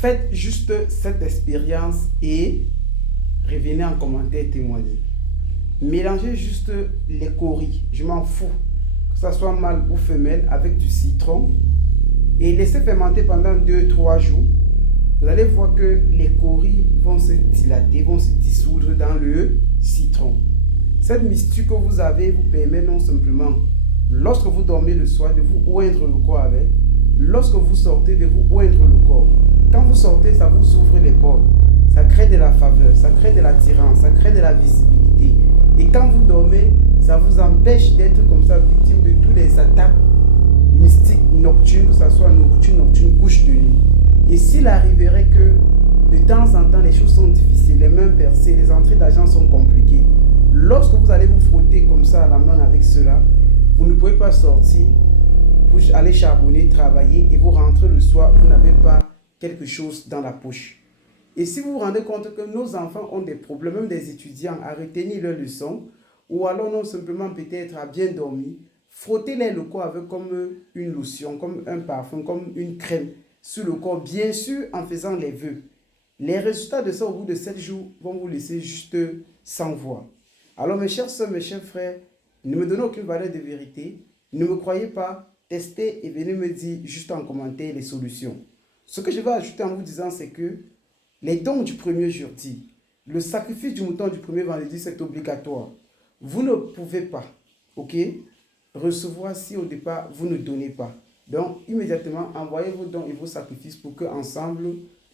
Faites juste cette expérience et revenez en commentaire témoigner. Mélangez juste les coris, je m'en fous, que ce soit mâle ou femelle, avec du citron et laissez fermenter pendant 2-3 jours. Vous allez voir que les coris vont se dilater, vont se dissoudre dans le citron. Cette mixture que vous avez vous permet non simplement, lorsque vous dormez le soir, de vous oindre le corps avec, lorsque vous sortez, de vous oindre le corps. Quand vous sortez, ça vous ouvre les portes, ça crée de la faveur, ça crée de l'attirance, ça crée de la visibilité. Et quand vous dormez, ça vous empêche d'être comme ça victime de toutes les attaques mystiques nocturnes, que ce soit nocturne, couche de nuit. Et s'il arriverait que de temps en temps les choses sont difficiles, les mains percées, les entrées d'argent sont compliquées, lorsque vous allez vous frotter comme ça à la main avec cela, vous ne pouvez pas sortir pour aller charbonner, travailler et vous rentrez le soir, vous n'avez pas quelque chose dans la poche. Et si vous vous rendez compte que nos enfants ont des problèmes, même des étudiants, à retenir leurs leçons, ou alors non simplement peut-être à bien dormir, frottez-les le corps avec comme une lotion, comme un parfum, comme une crème sur le corps, bien sûr en faisant les vœux. Les résultats de ça au bout de 7 jours vont vous laisser juste sans voix. Alors mes chers soeurs, mes chers frères, ne me donnez aucune valeur de vérité, ne me croyez pas, testez et venez me dire juste en commentaire les solutions. Ce que je vais ajouter en vous disant, c'est que les dons du premier jeudi, le sacrifice du mouton du premier vendredi, c'est obligatoire. Vous ne pouvez pas, ok, recevoir si au départ vous ne donnez pas. Donc immédiatement, envoyez vos dons et vos sacrifices pour qu'ensemble,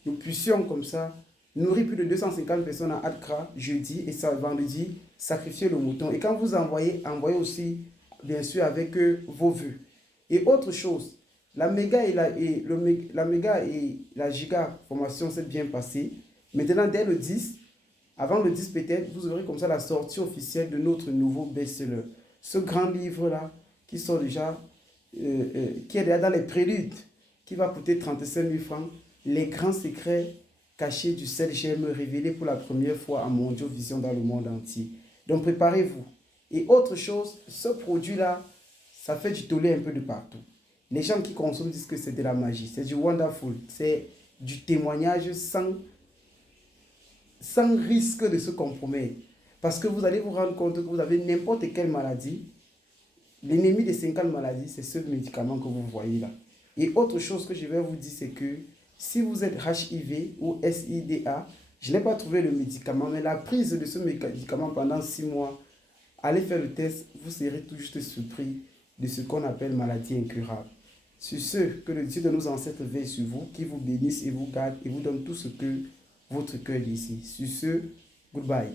nous puissions comme ça nourrir plus de 250 personnes à Accra jeudi et vendredi, sacrifier le mouton. Et quand vous envoyez aussi, bien sûr, avec vos vœux. Et autre chose, la méga et la giga formation s'est bien passée. Maintenant, dès le 10, avant le 10 peut-être, vous aurez comme ça la sortie officielle de notre nouveau best-seller. Ce grand livre-là, qui sort déjà, qui est déjà dans les préludes, qui va coûter 35 000 francs. Les grands secrets cachés du 7GM révélés pour la première fois en Mondiovision dans le monde entier. Donc préparez-vous. Et autre chose, ce produit-là, ça fait du tollé un peu de partout. Les gens qui consomment disent que c'est de la magie, c'est du wonderful, c'est du témoignage sans risque de se compromettre. Parce que vous allez vous rendre compte que vous avez n'importe quelle maladie. L'ennemi des 50 maladies, c'est ce médicament que vous voyez là. Et autre chose que je vais vous dire, c'est que si vous êtes HIV ou SIDA, je n'ai pas trouvé le médicament, mais la prise de ce médicament pendant 6 mois, allez faire le test, vous serez tout juste surpris de ce qu'on appelle maladie incurable. Sur ce, que le Dieu de nos ancêtres veille sur vous, qui vous bénisse et vous garde et vous donne tout ce que votre cœur désire. Sur ce, goodbye.